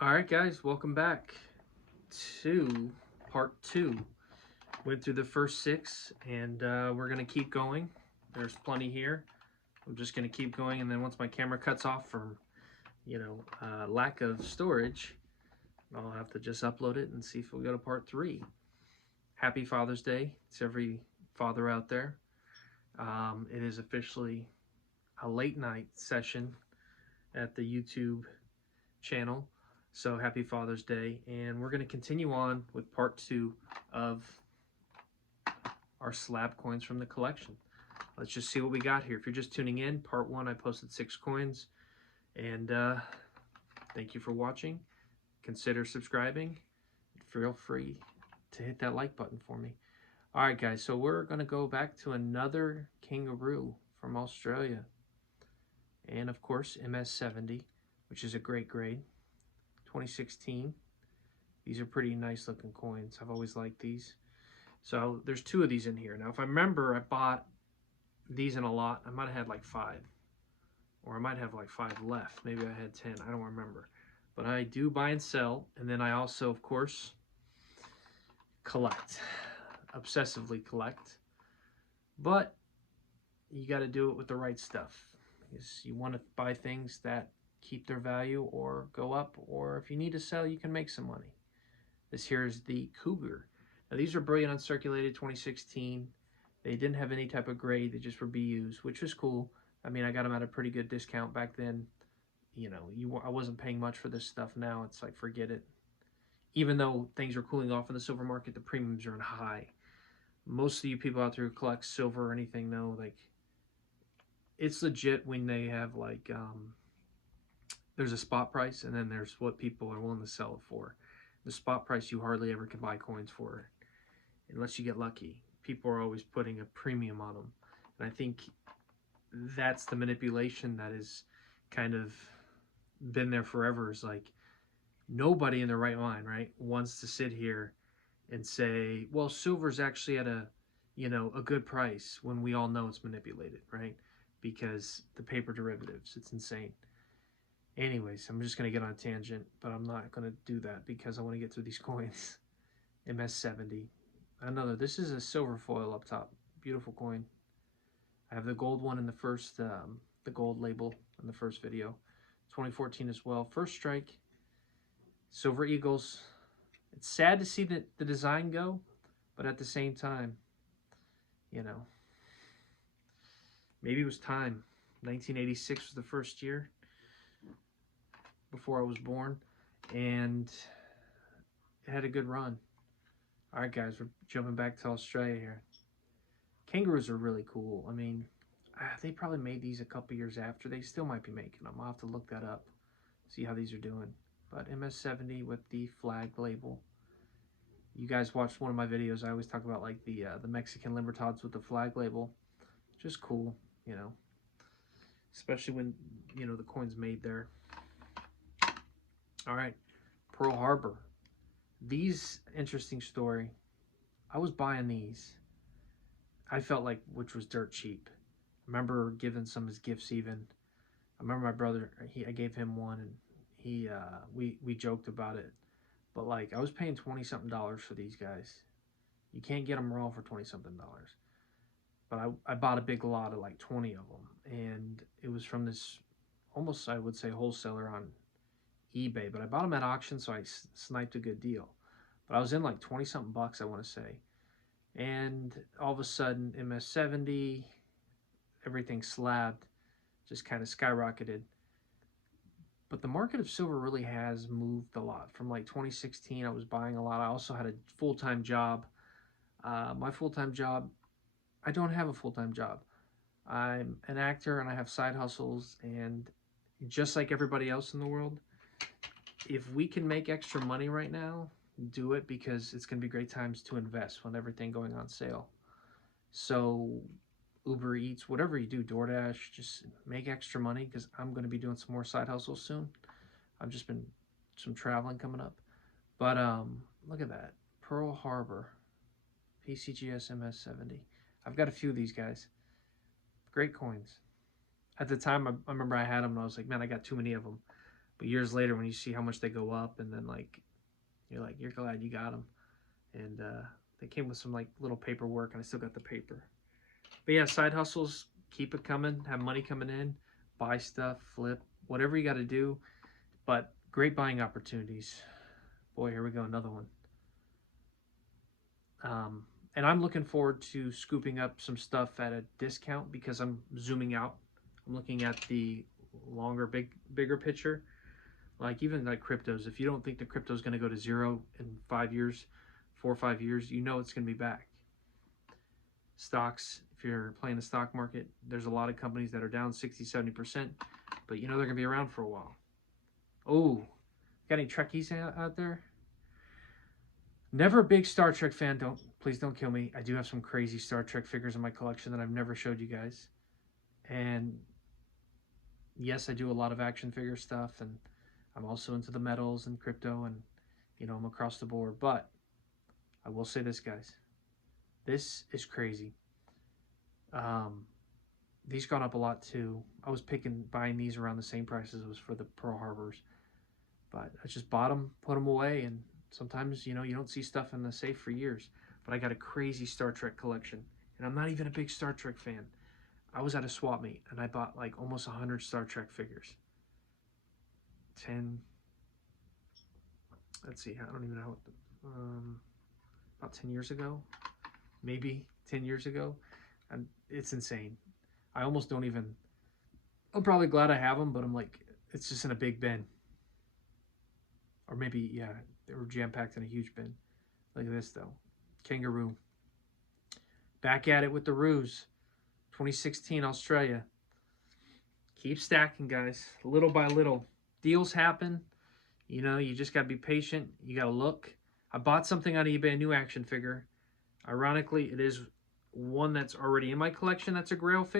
All right, guys, welcome back to part two. Went through the first six, and we're going to keep going. There's plenty here. I'm just going to keep going, and then once my camera cuts off from, lack of storage, I'll have to just upload it and see if we'll go to part three. Happy Father's Day to every father out there. It is officially a late night session at the YouTube channel. So happy Father's Day. And we're going to continue on with part two of our slab coins from the collection. Let's just see what we got here. If you're just tuning in, part one, I posted 6 coins. And thank you for watching. Consider subscribing. Feel free to hit that like button for me. All right, guys, so we're going to go back to another kangaroo from Australia. And, of course, MS70, which is a great grade. 2016. These are pretty nice looking coins. I've always liked these. So there's 2 of these in here. Now, if I remember, I bought these in a lot. I might have had like 5. Or I might have like 5 left. Maybe I had 10. I don't remember. But I do buy and sell. And then I also, of course, collect. Obsessively collect. But you got to do it with the right stuff. Because you want to buy things that keep their value or go up, or if you need to sell, you can make some money. This here is the Cougar. Now these are brilliant uncirculated 2016. They didn't have any type of grade, they just were BUs, which was cool. I mean, I got them at a pretty good discount back then. You know, I wasn't paying much for this stuff. Now it's like, forget it. Even though things are cooling off in the silver market, the premiums are high. Most of you people out there who collect silver or anything know, like, it's legit when they have like there's a spot price, and then there's what people are willing to sell it for. The spot price, you hardly ever can buy coins for, unless you get lucky. People are always putting a premium on them. And I think that's the manipulation that has kind of been there forever. Is like, nobody in their right mind, right, wants to sit here and say, well, silver's actually at a good price, when we all know it's manipulated, right? Because the paper derivatives, it's insane. Anyways, I'm just going to get on a tangent, but I'm not going to do that because I want to get through these coins. MS70. Another, this is a silver foil up top. Beautiful coin. I have the gold one in the first, the gold label in the first video. 2014 as well. First strike. Silver Eagles. It's sad to see the design go, but at the same time, maybe it was time. 1986 was the first year before I was born, and it had a good run. All right, guys, we're jumping back to Australia here. Kangaroos are really cool. I mean, they probably made these a couple years after. They still might be making them. I'll have to look that up, see how these are doing. But MS70 with the flag label. You guys watched one of my videos. I always talk about like the Mexican Libertads with the flag label. Just cool, especially when the coin's made there. All right, Pearl Harbor. These, interesting story. I was buying these. I felt like, which was dirt cheap. I remember giving some as gifts even. I remember my brother, I gave him one, and we joked about it. But like, I was paying $20-something for these guys. You can't get them raw for $20-something. But I bought a big lot of like 20 of them, and it was from this, almost I would say, wholesaler on eBay. But I bought them at auction, so I sniped a good deal. But I was in like 20-something bucks, I want to say. And all of a sudden, MS70, everything slabbed, just kind of skyrocketed. But the market of silver really has moved a lot. From like 2016, I was buying a lot. I also had a full-time job. My full-time job, I don't have a full-time job. I'm an actor, and I have side hustles. And just like everybody else in the world, if we can make extra money right now, do it, because it's going to be great times to invest when everything going on sale. So Uber Eats, whatever you do, DoorDash, just make extra money, because I'm going to be doing some more side hustles soon. I've just been some traveling coming up. But look at that. Pearl Harbor, PCGS MS70. I've got a few of these guys. Great coins. At the time, I remember I had them, and I was like, man, I got too many of them. But years later, when you see how much they go up, and then like you're glad you got them. And they came with some like little paperwork, and I still got the paper. But yeah, side hustles, keep it coming, have money coming in, buy stuff, flip, whatever you got to do. But great buying opportunities. Boy, here we go, another one. And I'm looking forward to scooping up some stuff at a discount because I'm zooming out. I'm looking at the longer, bigger picture. Like even like cryptos, if you don't think the crypto is going to go to zero in 5 years, 4 or 5 years, you know it's going to be back. Stocks, if you're playing the stock market, there's a lot of companies that are down 60, 70%, but you know they're going to be around for a while. Oh, got any Trekkies out there? Never a big Star Trek fan. Please don't kill me. I do have some crazy Star Trek figures in my collection that I've never showed you guys. And yes, I do a lot of action figure stuff, and I'm also into the metals and crypto, and you know, I'm across the board. But I will say this, guys. This is crazy. These gone up a lot too. I was buying these around the same price as it was for the Pearl Harbors. But I just bought them, put them away, and sometimes, you know, you don't see stuff in the safe for years. But I got a crazy Star Trek collection, and I'm not even a big Star Trek fan. I was at a swap meet, and I bought like almost 100 Star Trek figures. 10, let's see, I don't even know, about 10 years ago, maybe 10 years ago, and it's insane. I almost don't even, I'm probably glad I have them, but I'm like, it's just in a big bin. Or maybe, yeah, they were jam-packed in a huge bin. Look at this, though. Kangaroo. Back at it with the Roos. 2016 Australia. Keep stacking, guys. Little by little. Deals happen. You know, you just got to be patient. You got to look. I bought something on eBay, a new action figure. Ironically, it is one that's already in my collection that's a Grail figure.